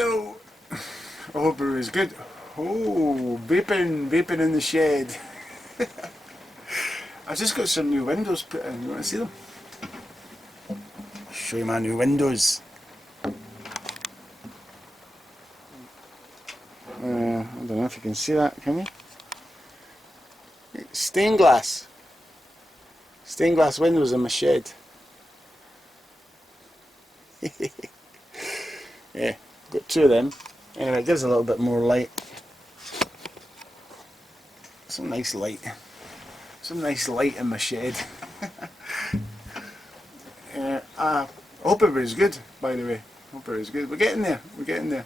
Hello. I hope it was good. Oh, vaping in the shed. I just got some new windows put in. You want to see them? I'll show you my new windows. I don't know if you can see that, can you? It's stained glass windows in my shed. Yeah, got two of them. Anyway, it gives a little bit more light. Some nice light in my shed. I hope everybody's good, by the way. Hope everybody's good. We're getting there.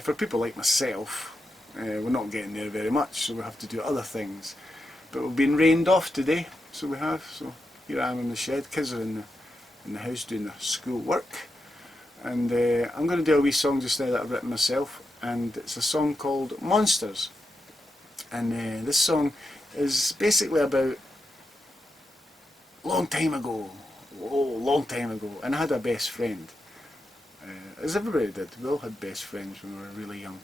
For people like myself, we're not getting there very much, so we have to do other things. But we've been rained off today, so we have. So here I am in the shed. Kids are in the house doing their school work. And I'm going to do a wee song just now that I've written myself, and it's a song called Monsters. And this song is basically about long time ago, and I had a best friend, as everybody did. We all had best friends when we were really young,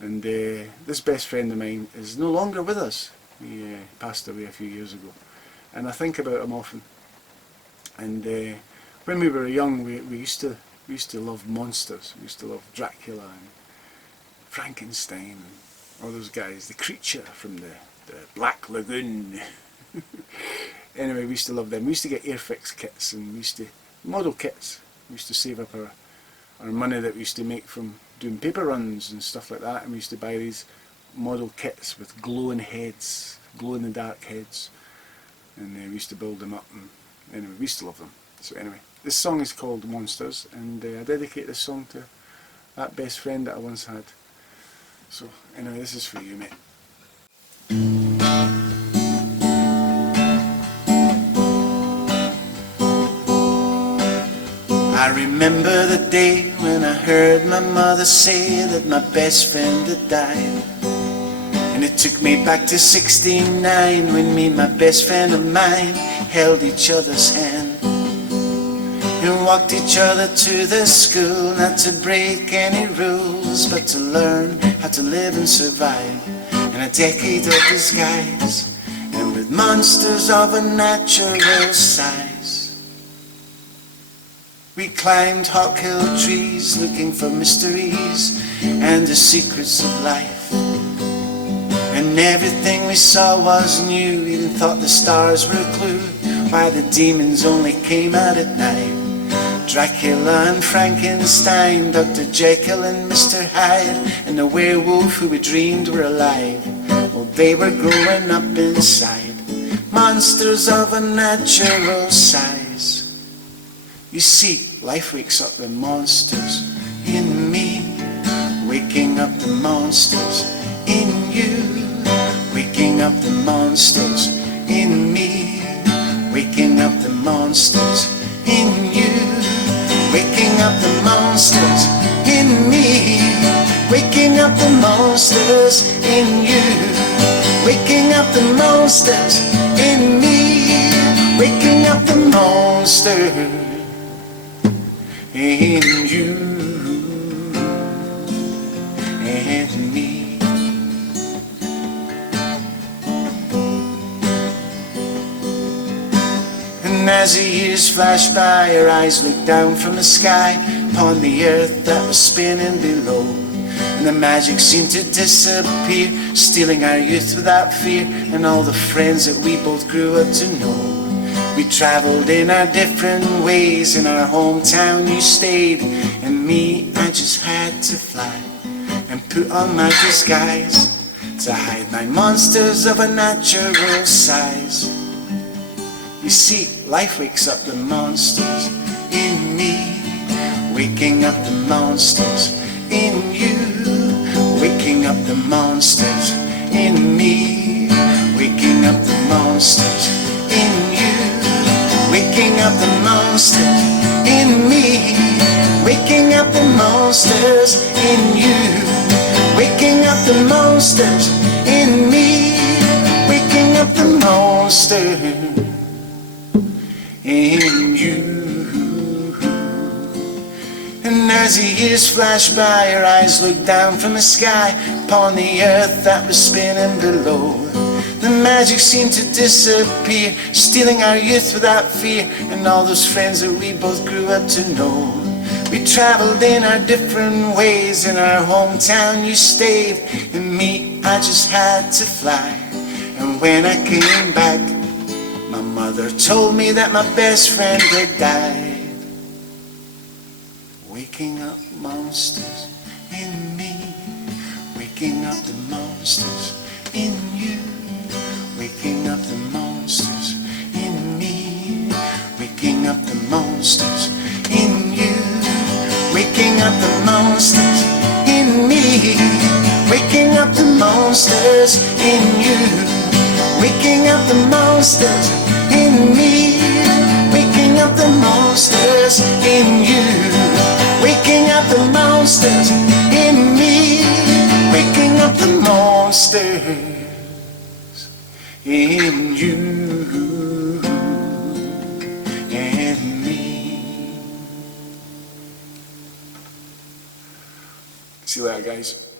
and this best friend of mine is no longer with us. He passed away a few years ago, and I think about him often. And when we were young, we used to love monsters. We used to love Dracula and Frankenstein and all those guys, the creature from the Black Lagoon. Anyway, we used to love them. We used to get Airfix kits, and we used to model kits. We used to save up our money that we used to make from doing paper runs and stuff like that, and we used to buy these model kits with glowing heads, glow-in-the-dark heads, and we used to build them up, and anyway, we used to love them. So anyway, this song is called Monsters, and I dedicate this song to that best friend that I once had. So anyway, this is for you, mate. I remember the day when I heard my mother say that my best friend had died. And it took me back to '69 when me and my best friend of mine held each other's hand and walked each other to the school, not to break any rules, but to learn how to live and survive in a decade of disguise, and with monsters of a natural size. We climbed Hawk Hill trees looking for mysteries and the secrets of life, and everything we saw was new, even thought the stars were a clue why the demons only came out at night. Dracula and Frankenstein, Dr. Jekyll and Mr. Hyde, and the werewolf who we dreamed were alive. Well, they were growing up inside, monsters of a natural size. You see, life wakes up the monsters in me, waking up the monsters in you, waking up the monsters in me, waking up the monsters in you, waking up the monsters in me, waking up the monsters in you, waking up the monsters in me, waking up the monsters in you and me. And as the years flashed by, our eyes looked down from the sky upon the earth that was spinning below, and the magic seemed to disappear, stealing our youth without fear, and all the friends that we both grew up to know. We traveled in our different ways. In our hometown you stayed, and me, I just had to fly and put on my disguise to hide my monsters of a natural size. You see, life wakes up the monsters in me, waking up the monsters in you, waking up the monsters in me, waking up the monsters in you, waking up the monsters in me, waking up the monsters in you, waking up the monsters in me, waking up the monsters in you. And as the years flash by, our eyes look down from the sky upon the earth that was spinning below. The magic seemed to disappear, stealing our youth without fear, and all those friends that we both grew up to know. We traveled in our different ways, in our hometown you stayed, and me, I just had to fly. And when I came back, my mother told me that my best friend had died. Waking up monsters in me, waking up the monsters in you, waking up the monsters in me, waking up the monsters in you, waking up the monsters in me, waking up the monsters in you, waking up the monsters in me, waking up the monsters in you, waking up the monsters in me, waking up the monsters in you and me. See you later, guys.